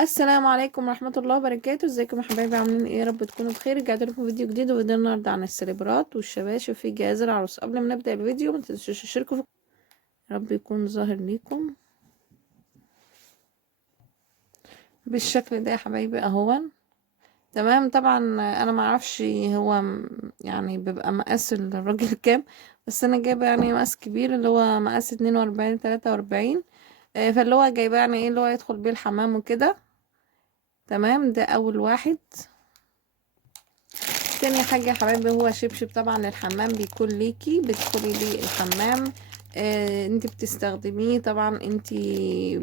السلام عليكم ورحمة الله وبركاته. ازيكم يا حبايبي؟ عاملين ايه؟ يا رب تكونوا بخير. رجعت لكم فيديو جديد، وفيديو النهارده عن السليبرات والشباشب في جهاز العروس. قبل ما نبدأ الفيديو ما تنسوش تشتركوا يا رب يكون ظاهر ليكم بالشكل ده يا حبايبي اهون. تمام. طبعا انا ما اعرفش هو يعني بيبقى مقاس الراجل كام، بس انا جايبه يعني مقاس كبير اللي هو مقاس 42 43. فاللي هو جايبه يعني ايه اللي هو يدخل بيه الحمام وكده. تمام. ده اول واحد. تاني حاجة يا حبايبي هو شبشب طبعا للحمام، بيكون ليكي بتدخلي بيه الحمام. انت بتستخدميه طبعا، انت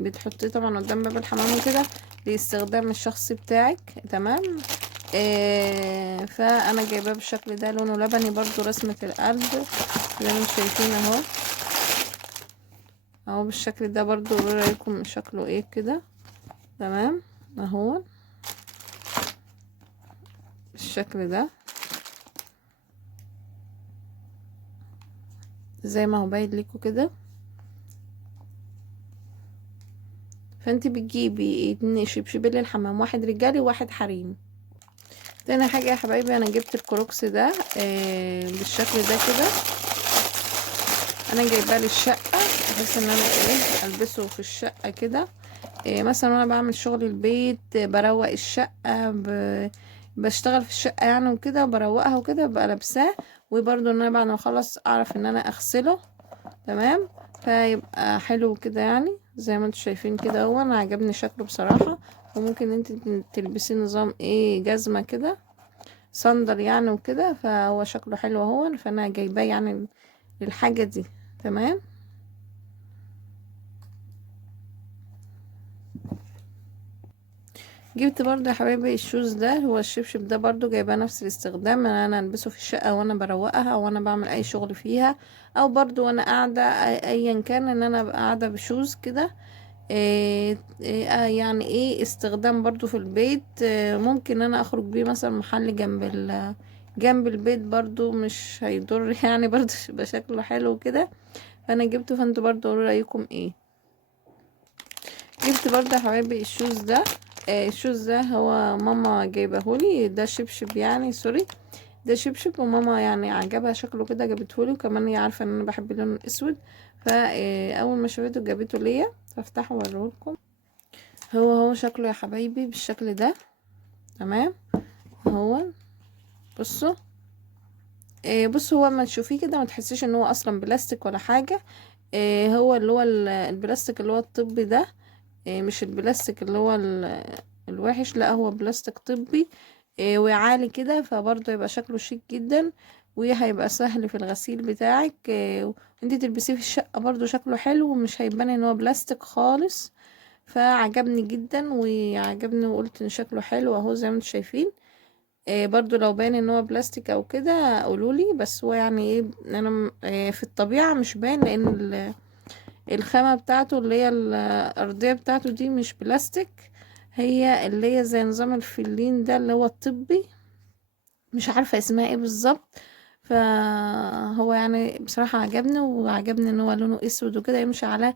بتحطيه طبعا قدام باب الحمام وكده لاستخدام الشخصي بتاعك. تمام. فانا جايباه بالشكل ده، لونه لبني برضو رسمة القلب زي ما انتم شايفين اهو. اهو بالشكل ده برضو، قولوا رايكم شكله ايه كده. تمام اهو بالشكل ده زي ما هو باين ليكوا كده. فانت بتجيبي 2 شبشبين للحمام، واحد رجالي وواحد حريمي. تاني حاجة يا حبايبي انا جبت الكروكس ده بالشكل ده كده. انا جايباه للشقة بحيث ان انا ايه البسه في الشقة كده. مثلا وانا بعمل شغل البيت، بروق الشقة، بشتغل في الشقة يعني وكده، بروقها وكده ببقى لابساه. وبرضو ان انا بعد ما اخلص اعرف ان انا اغسله. تمام. فيبقى حلو كده يعني زي ما انتوا شايفين كده. هو انا عجبني شكله بصراحة. وممكن انت تلبسي نظام ايه جزمة كده، صندل يعني وكده، فهو شكله حلو اهو. فانا جايباه يعني للحاجة دي. تمام. جبت برضو يا حبايبي الشوز ده، هو الشبشب ده برضو جايباه نفس الاستخدام، ان انا البسه في الشقة وانا بروقها او انا بعمل اي شغل فيها، او برضو وانا قاعدة ايا كان ان انا ابقى قاعدة بشوز كده. يعني ايه استخدام برضو في البيت. ممكن انا اخرج بيه مثلا محل جنب البيت برضو مش هيضر يعني برضو يبقى شكله حلو كده. فانا جبته، فانتوا برضو قولوا رايكم ايه. جبت برضو يا حبايبي الشوز ده. الشوز ده هو ماما جايبهولي، ده شبشب يعني سوري. ده شبشب وماما يعني عجبها شكله كده جابتهولي، وكمان هي عارفه ان انا بحب اللون الاسود. فاول ما شافته جابته ليا، فافتحه واوريهولكم. هو شكله يا حبايبي بالشكل ده. تمام. هو بصوا. بصوا هو ما تشوفيه كده ما تحسيش ان هو اصلا بلاستيك ولا حاجه. هو اللي هو البلاستيك اللي هو الطبي ده. مش البلاستيك اللي هو الوحش، لا هو بلاستيك طبي. وعالي كده، فبرضه يبقى شكله شيك جدا. وهيبقى سهل في الغسيل بتاعك. انتي تلبسيه في الشقة برضه شكله حلو، ومش هيبان ان هو بلاستيك خالص. فعجبني جدا وعجبني، وقلت ان شكله حلو اهو زي ما انتم شايفين. برضو لو باين ان هو بلاستيك او كده قولولي، بس هو يعني ايه انا في الطبيعة مش باين، لان الخامة بتاعته اللي هي الأرضية بتاعته دي مش بلاستيك. هي اللي هي زي نظام الفلين ده اللي هو الطبي، مش عارفة اسمها ايه بالظبط. فهو يعني بصراحة عجبني، وعجبني ان هو لونه اسود وكده يمشي على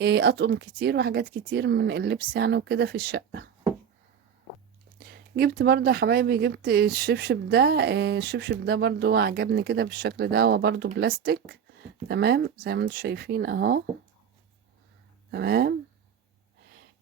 اطقم كتير وحاجات كتير من اللبس يعني وكده في الشقة. جبت برضو يا حبايبي جبت الشبشب ده. الشبشب ده برضو عجبني كده بالشكل ده، هو برضو بلاستيك. تمام زي ما انتم شايفين اهو. تمام.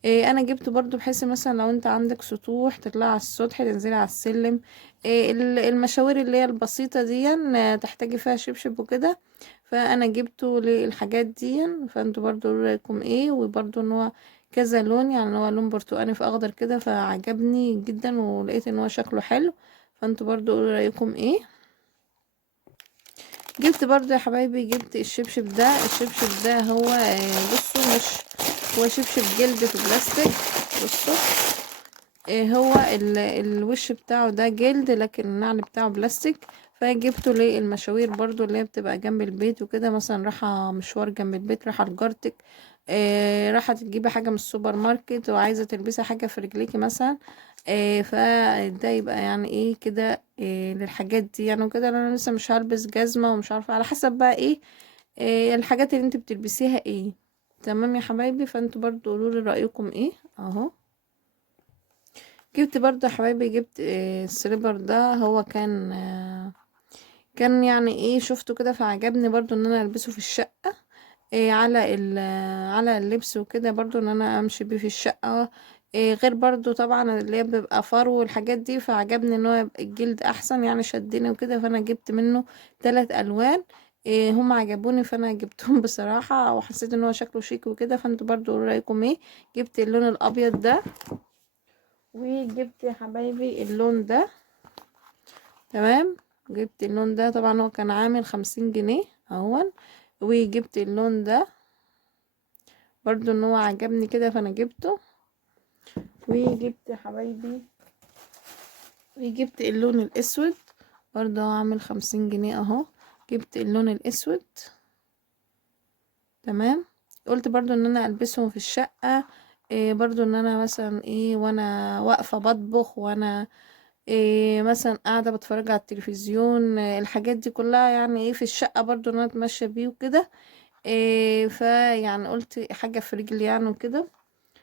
انا جبته برضو بحيث مثلا لو انت عندك سطوح تطلع على السطح، تنزلي على السلم. المشاوير اللي هي البسيطة دي تحتاجي فيها شبشب وكده. فانا جبته للحاجات دي. فانتوا برضو قولوا رايكم ايه. وبرضو ان هو كذا لون، يعني هو لون برتقاني في اخضر كده، فعجبني جدا ولقيت ان هو شكله حلو. فانتوا برضو قولوا رايكم ايه. جبت برضو يا حبايبي جبت الشبشب ده. الشبشب ده هو بصوا مش هو شبشب جلد في بلاستيك. بصوا هو الوش بتاعه ده جلد، لكن النعل بتاعه بلاستيك. فجبته للمشاوير برضو اللي هي بتبقى جنب البيت وكده، مثلا رايحة مشوار جنب البيت، رايحة لجارتك، رايحة تجيبي حاجة من السوبر ماركت وعايزة تلبسي حاجة في رجليكي مثلا. فده يبقى يعني ايه كده للحاجات دي يعني وكده. انا لسه مش هلبس جزمة ومش عارفة على حسب بقى ايه الحاجات اللي انت بتلبسيها ايه. تمام يا حبايبي. فانتوا برضو قولوا لي رأيكم ايه اهو. جبت برضو يا حبايبي، جبت السليبر ده، هو كان كان يعني ايه شفته كده فعجبني برضو ان انا البسه في الشقة، على على اللبس وكده، برضو ان انا امشي بيه في الشقة. غير برضو طبعا اللي هي بيبقى فرو والحاجات دي، فعجبني ان هو يبقى الجلد احسن يعني، شدني وكده، فانا جبت منه 3 الوان. هم عجبوني فانا جبتهم بصراحة، وحسيت ان هو شكله شيك وكده. فانتوا برضو قولوا رايكم ايه. جبت اللون الابيض ده، وجبت يا حبايبي اللون ده. تمام. جبت اللون ده، طبعا هو كان عامل 50 جنيه اهون. وجبت اللون ده برضو ان هو عجبني كده فانا جبته. وجبت يا حبايبي، وجبت اللون الاسود، برضو هو عامل 50 جنيه اهو. جبت اللون الاسود. تمام. قلت برضو ان انا البسهم في الشقة، برضو ان انا مثلا ايه وانا واقفة بطبخ، وانا مثلا قاعدة بتفرج على التلفزيون، الحاجات دي كلها يعني ايه في الشقة، برضو ان انا اتمشى بيه وكده. فيعني قلت حاجة في رجلي يعني وكده.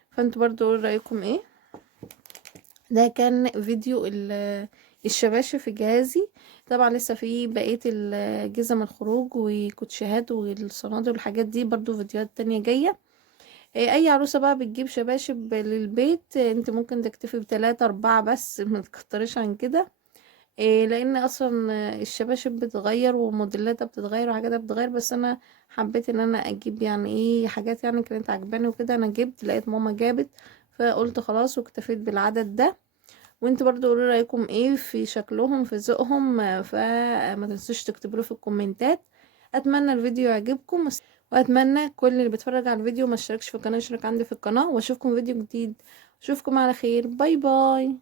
فانتوا برضو قولوا رأيكم ايه. ده كان فيديو الشباشب في جهازي. طبعا لسه في بقية جزم الخروج وكوتشيهات والصنادل والحاجات دي، برضو فيديوهات تانية جاية. اي عروسة بقى بتجيب شباشب للبيت، انت ممكن تكتفي بتلاتة 4 بس، ما تكترش عن كده. لان اصلا الشباشب بتتغير وموديلاتها بتتغير وحاجاتها بتتغير، بس انا حبيت ان انا اجيب يعني ايه حاجات يعني كانت عجباني وكده. انا جبت، لقيت ماما جابت، فقلت خلاص واكتفيت بالعدد ده. وانت برضو قولوا رايكم ايه في شكلهم، في ذوقهم، فما تنسوش تكتبوا له في الكومنتات. اتمنى الفيديو يعجبكم، واتمنى كل اللي بيتفرج على الفيديو ما اشتركش في القناه يشترك عندي في القناه، واشوفكم فيديو جديد. اشوفكم على خير. باي باي.